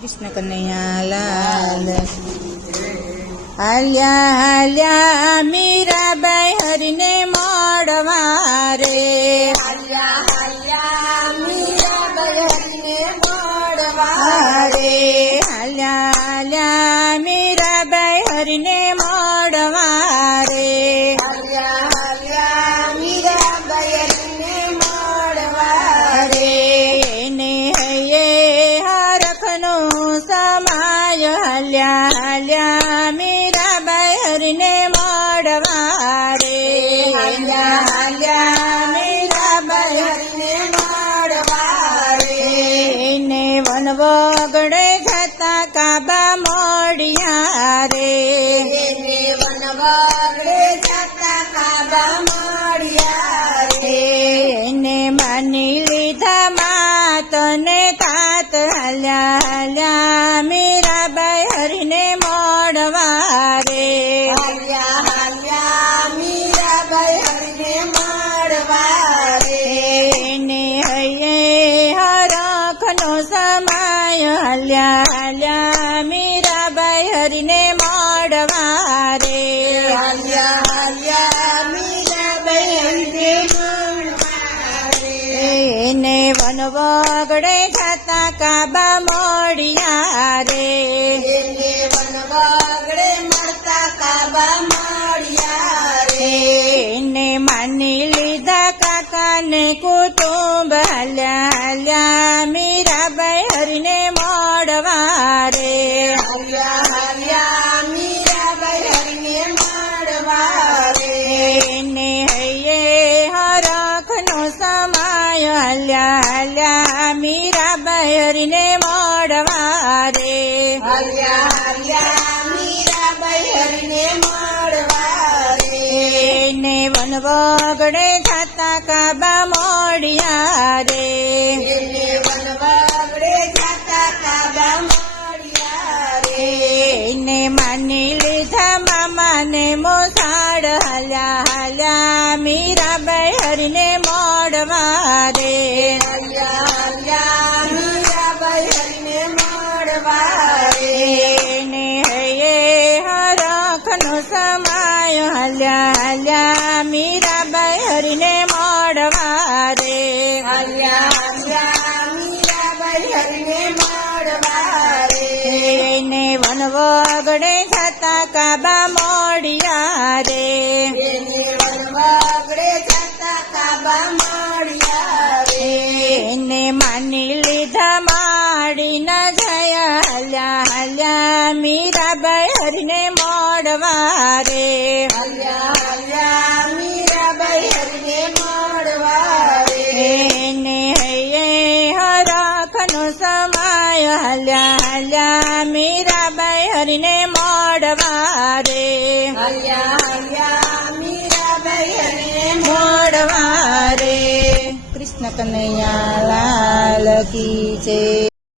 कृष्ण कन्हैया लाल। हाल्या हाल्या मीराबाई हरिने मोड़वा रे। हाल्या हाल्या मीराबाई हरिने मोड़वा रे। हाल्या हाल्या मीराबाई हरिने मोड़वा रे। हाल्या हाल्या मीराबाई हरिने मोड़वा रे। ने हये हरखनो समाय हाल्या हाल्या मीराबाई हरिने मोड़वा रे। हाल्या हाल्या मीराबाई हरिने मोड़वा रे। ने वनवगड़े जाता काबा मोड़िया रे। ने वनवगड़े जाता काबा मोड़िया रे। ने मानी लीधा मात ने तात हाल्या हाल्या मीराबाई हरिने मोड़वा रे। हाल्या हाल्या मीराबाई हरिने मोड़वा रे। ने हये हरखनो समाय हाल्या हाल्या मीराबाई हरिने मोड़वा रे। हाल्या हाल्या मीराबाई हरिने मोड़वा रे। ने वनवगड़े जाता काबा मोड़िया रे। ने वनवगड़े मरता काबा मोड़िया रे। ने मानी लीधा काका ने कुटुंब हाल्या हाल्या मीराबाई हरिने मोड़वा रे। हाल्या हाल्या मीराबाई हरिने मोड़वा रे। ने हये हरखनो समाय हाल्या हाल्या मीराबाई हरिने मोड़वा रे। हाल्या हाल्या मीराबाई हरिने मोड़वा रे। ने वनवगड़े जाता काबा मोड़िया रे। ने वनवगड़े जाता काबा मोड़िया रे। ने मानी लीधा मामा ने मोसाड़ हाल्या हाल्या मीराबाई हरिने मोड़वा रे। हाल्या हाल्या मीराबाई हरिने मोड़वा रे। ने हये हरखनो समाय हाल्या हाल्या मीराबाई हरिने मोड़वा रे। हाल्या हाल्या मीराबाई हरिने मोड़वा रे। ने वनवगड़े जाता काबा मोड़िया रे। ने वनवगड़े जाता काबा मोड़िया रे। ने मानी लीधा माड़ी न जया हाल्या हाल्या मीराबाई हरिने मोड़वा रे। हाल्या हाल्या मीराबाई हरिने मोड़वा रे। ने हये हरखनो समाय हाल्या हाल्या मीराबाई हरिने मोड़वा रे। हाल्या हाल्या मीराबाई हरिने मोड़वा रे। कृष्ण कन्हैया लाल की जय।